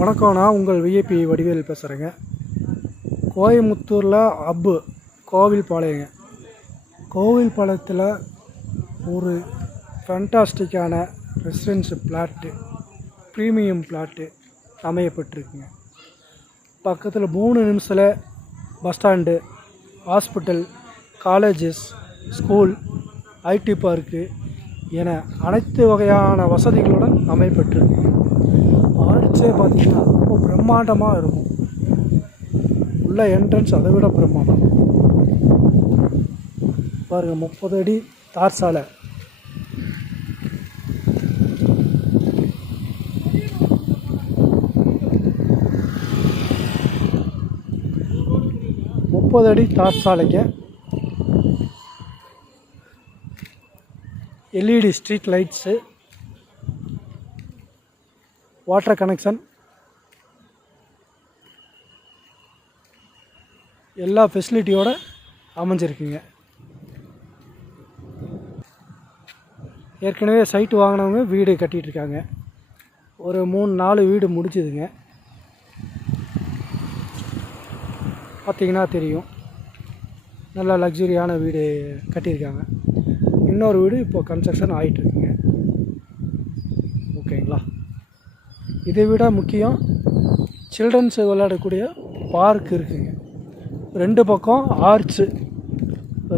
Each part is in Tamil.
வணக்கம், நான் உங்கள் விஐபி வடிவேல் பேசுகிறேங்க. கோயமுத்தூரில் அப்பு கோவில்பாளையங்க. கோவில்பாளையத்தில் ஒரு ஃபேண்டாஸ்டிக்கான ரெசிடென்சி பிளாட்டு, ப்ரீமியம் பிளாட்டு அமையப்பட்டிருக்குங்க. பக்கத்தில் 3 நிமிஷத்தில் bus stand, hospital, colleges, school, ID park என அனைத்து வகையான வசதிகளுடன் அமையப்பட்டிருக்கு. ஆர்ச்சே பார்த்திங்கன்னா ரொம்ப பிரம்மாண்டமாக இருக்கும். உள்ள என்ட்ரன்ஸ் அதை விட பிரம்மாண்டம் பாருங்கள். 30 அடி தார் சாலை, தார் சாலைக்கு LED street lights, water connection, எல்லா ஃபெசிலிட்டியோடு அமைஞ்சிருக்குங்க. ஏற்கனவே சைட்டு வாங்கினவங்க வீடு கட்டிகிட்ருக்காங்க. ஒரு 3-4 வீடு முடிச்சுதுங்க. பார்த்திங்கன்னா தெரியும், நல்லா லக்ஸுரியான வீடு கட்டியிருக்காங்க. இன்னொரு வீடு இப்போது கன்ஸ்ட்ரக்ஷன் ஆகிட்டுருக்குங்க. ஓகேங்களா. இதை விட முக்கியம், சில்ட்ரன்ஸ் விளையாடக்கூடிய பார்க் இருக்குங்க. 2 பக்கம் ஆர்ச்சு,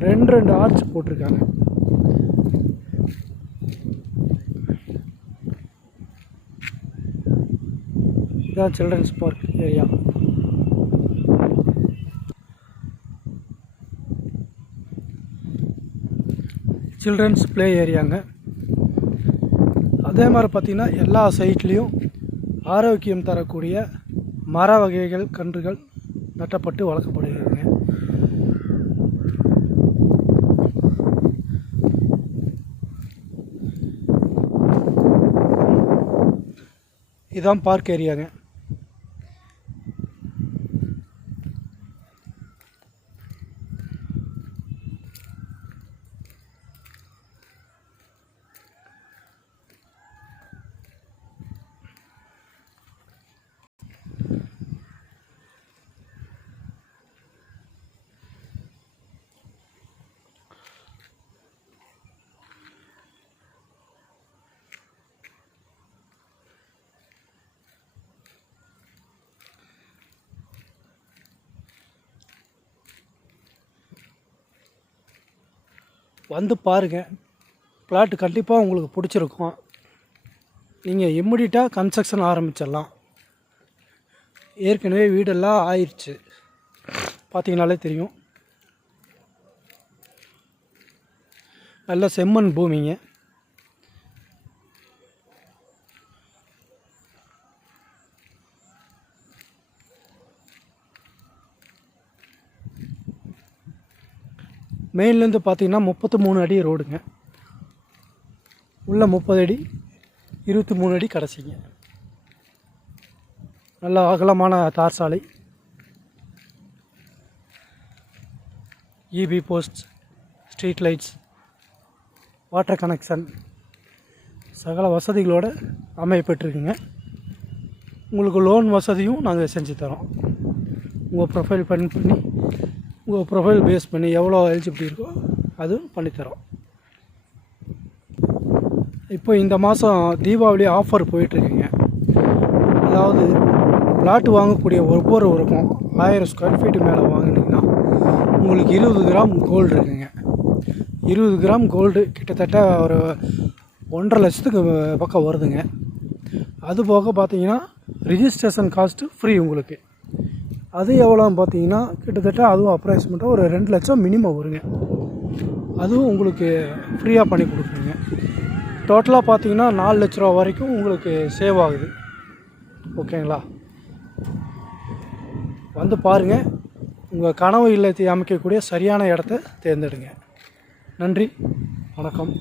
2 ஆர்ச் போட்டிருக்காங்க. இதுதான் children's park area. Children's play ஏரியாங்க. அதே மாதிரி பார்த்திங்கன்னா எல்லா சைட்லேயும் ஆரோக்கியம் தரக்கூடிய மர வகைகள், கன்றுகள் நட்டப்பட்டு வளர்க்கப்படுகிறதுங்க. இதுதான் பார்க் ஏரியாங்க. வந்து பாருங்கள், பிளாட்டு கண்டிப்பாக உங்களுக்கு பிடிச்சிருக்கும். நீங்கள் இம்மிடியட்டாக கன்ஸ்ட்ரக்ஷன் ஆரம்பிச்சிடலாம். ஏற்கனவே வீடெல்லாம் ஆயிடுச்சு, பார்த்தீங்கனாலே தெரியும். நல்ல செம்மண் பூமிங்க. மெயின்லேருந்து பார்த்தீங்கன்னா 33 அடி ரோடுங்க. உள்ள 30 அடி, 23 அடி கடைசிங்க. நல்ல அகலமான தார் சாலை, EB post, street lights, water connection, சகல வசதிகளோடு அமையப்பட்டிருக்குங்க. உங்களுக்கு லோன் வசதியும் நாங்கள் செஞ்சு தரோம். உங்கள் ப்ரொஃபைல் பண்ணி உங்கள் ப்ரொஃபைல் பேஸ் பண்ணி எவ்வளோ எலிஜிபிலிட்டி இருக்கோ அதுவும் பண்ணித்தரோம். இப்போ இந்த மாதம் தீபாவளி ஆஃபர் போயிட்டுருக்குங்க. அதாவது பிளாட்டு வாங்கக்கூடிய ஒவ்வொருவருக்கும் 1000 ஸ்கொயர் ஃபீட்டு மேலே வாங்கினீங்கன்னா உங்களுக்கு 20 கிராம் கோல்டு இருக்குங்க. 20 கிராம் கோல்டு கிட்டத்தட்ட ஒரு 1.5 லட்சத்துக்கு பக்கம் வருதுங்க. அது போக பார்த்தீங்கன்னா ரிஜிஸ்ட்ரேஷன் காஸ்ட்டு ஃப்ரீ உங்களுக்கு. அது எவ்வளோன்னு பார்த்தீங்கன்னா கிட்டத்தட்ட அதுவும் அப்ராக்சிமேட்டாக ஒரு 2 லட்சம் மினிமம் வருங்க. அதுவும் உங்களுக்கு ஃப்ரீயாக பண்ணி கொடுக்குறீங்க. டோட்டலாக பார்த்தீங்கன்னா 4 லட்ச ரூபா வரைக்கும் உங்களுக்கு சேவ் ஆகுது. ஓகேங்களா. வந்து பாருங்கள், உங்கள் கனவு இல்லத்தை அமைக்கக்கூடிய சரியான இடத்த தேர்ந்தெடுங்க. நன்றி, வணக்கம்.